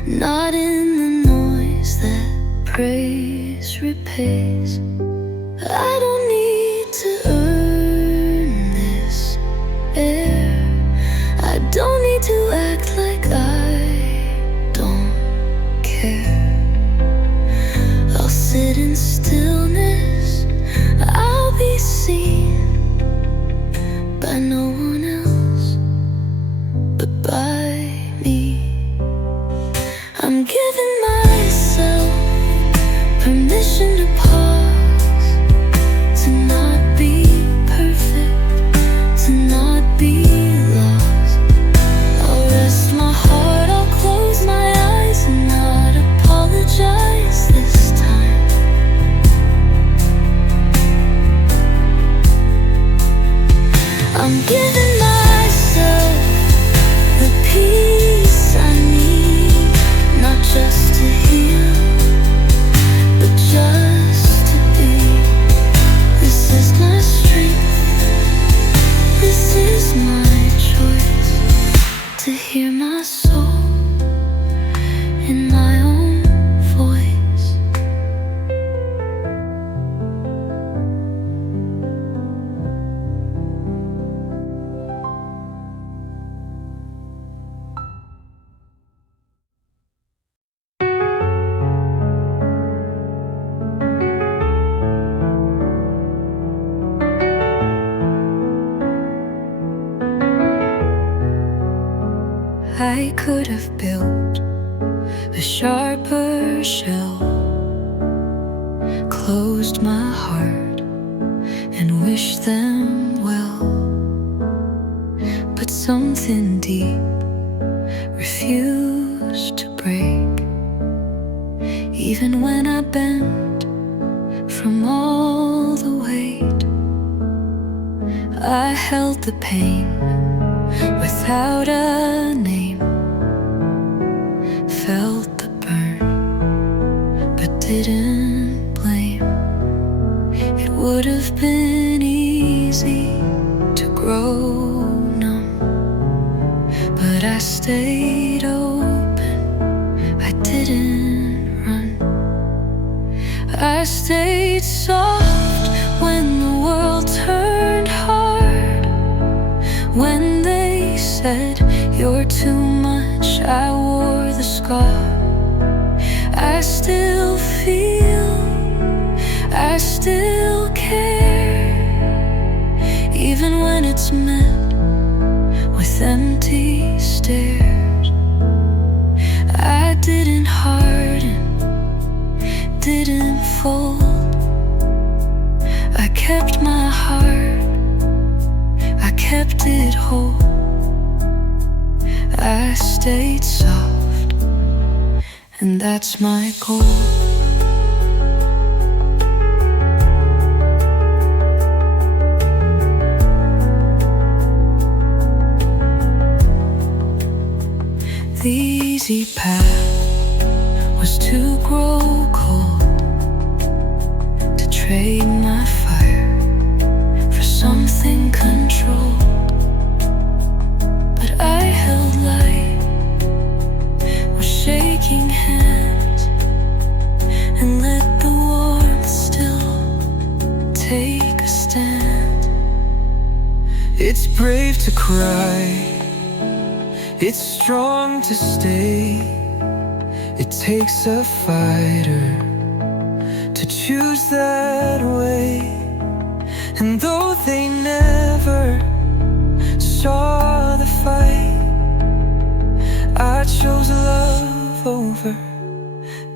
not in the noise that praise repays. I don't need to earn this air. I don't need to act like I don't care. I'll sit in stillness, I'll be seen by no one else but by me. I'm giving myself permission to pause, to not be perfect, to not be lost. I'll rest my heart, I'll close my eyes and not apologize this time. I'm giving myself the peace I need, not just to heal, but just to be. This is my strength, this is my choice, to hear my soul in my own voice. I could have built a sharper shell, closed my heart and wished them well. but something deep refused to break. Even when I bent from all the weight, I held the pain without a name, felt the burn but didn't blame. It would have been easy to grow numb, but I stayed open, I didn't run. I stayed soft when the world turned hard. When they said you're too much, I wore the scar. I still feel, I still care, even when it's met with empty stares. I didn't harden, didn't fold. I kept my heart, I kept it whole. I stayed soft, and that's my goal. The easy path was to grow cold, to trade my fire for something controlled. But I held light with shaking hands and let the warmth still take a stand. It's brave to cry, it's strong to stay. It takes a fighter to choose that way. And though they never saw the fight, I chose love over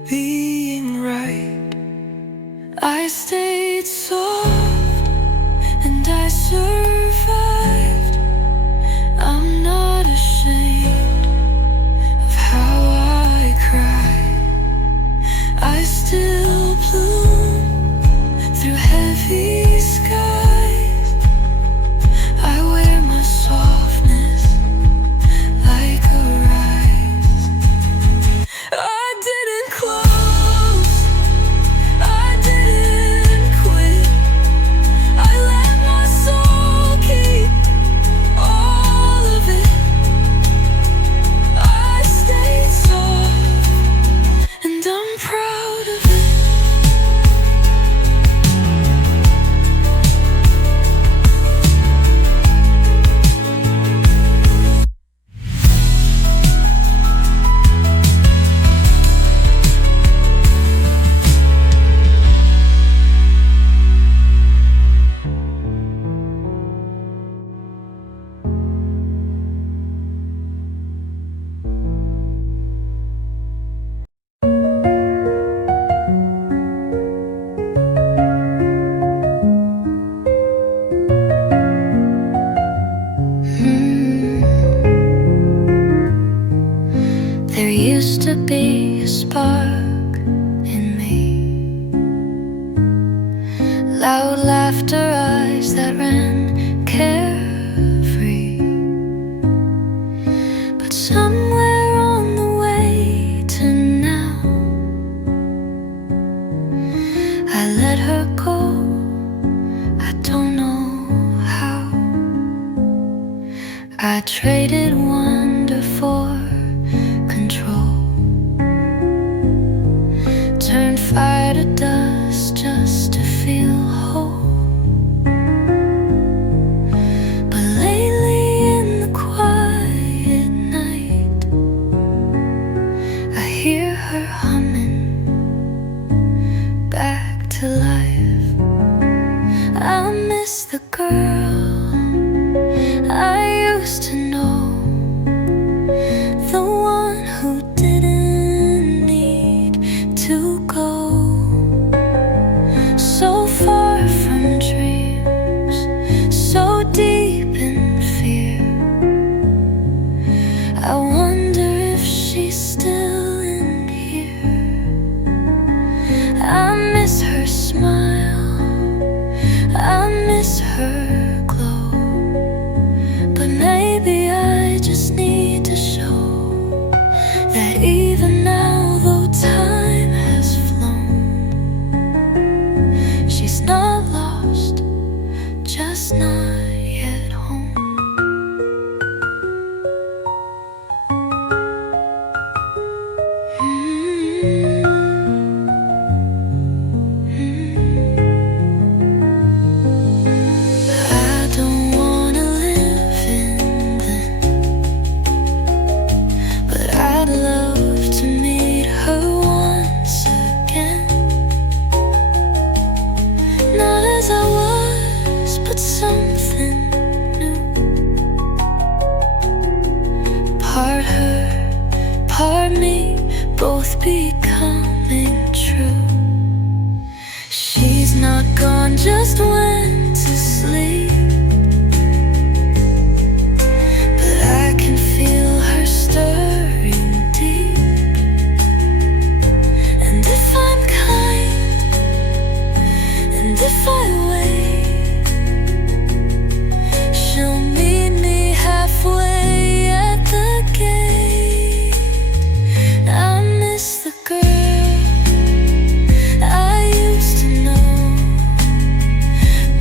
being right. I stayed soft and I survived. I'm not ashamed of how I cry. I still bloom through heavy skies. I wear my softness like a rise. I didn't close, I didn't quit. I let my soul keep all of it. I stayed soft, and I'm proud of it. There used to be a spark in me, loud laughter, eyes that ran carefree. But somewhere on the way to now, I let her go, I don't know how. I traded wonder for control, turned fire to dust just to feel whole. But lately in the quiet night, I hear her humming back to life. I miss the girl I used to know, the one who didn't need to go so far from dreams, so deep in fear. becoming true. She's not gone, just went to sleep. But I can feel her stirring deep. And if I'm kind, and if I wait, she'll meet me halfway at the gate. I miss the girl I used to know,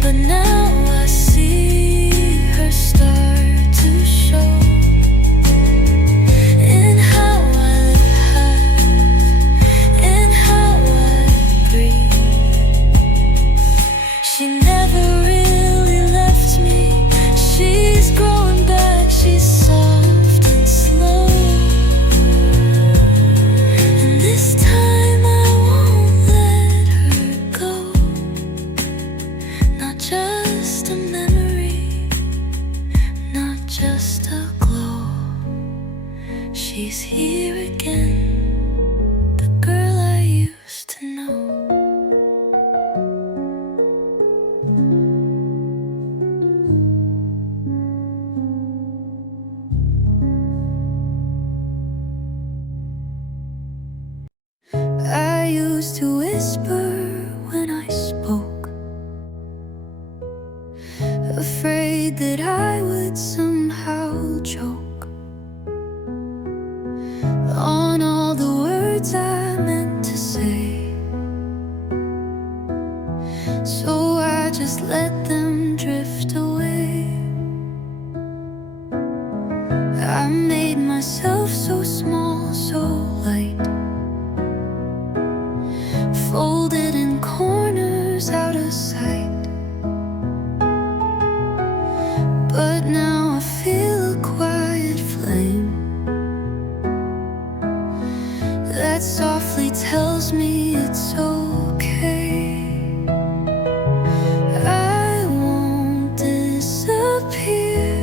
but now I see her start to show in how I live, in how I breathe. She never really left me. She's growing back, she's soft and slow. And this time I won't let her go. Not just a memory, not just a glow. She's here again, the girl I used to know. I used to whisper when I spoke, afraid that I would somehow choke on all the words I meant to say. So I just let them drift away. I made myself so small, so light, folded in corners out of sight. But now I feel a quiet flame that softly tells me it's okay. I won't disappear,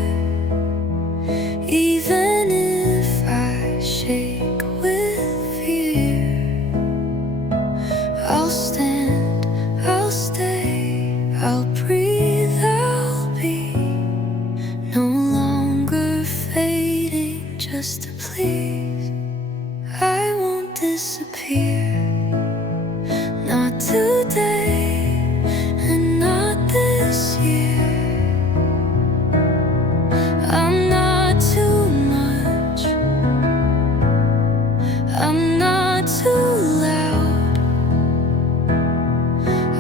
even if I shake with fear. I'll stand, I'll stay, I'll breathe, I'll be no longer fading just to please. I won't disappear, not today and not this year. I'm not too much, I'm not too loud,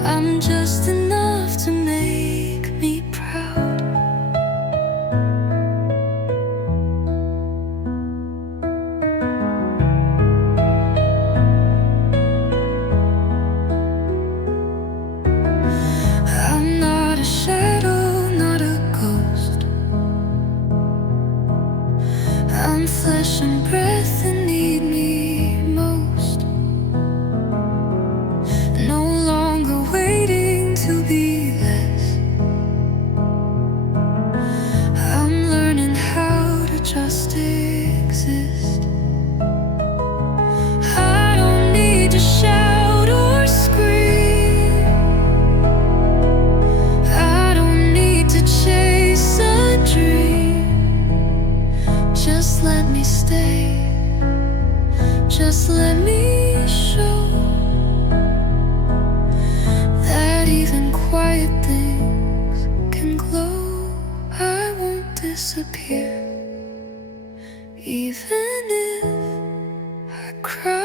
I'm just enough to make me proud. I'm not a shadow, not a ghost. I'm flesh and breath that need me most. No longer waiting to be less. I'm learning how to just exist. I don't need to shout or scream. I don't need to chase a dream. Just let me stay, just let me show that even quiet things can glow. I won't disappear, even if I cry.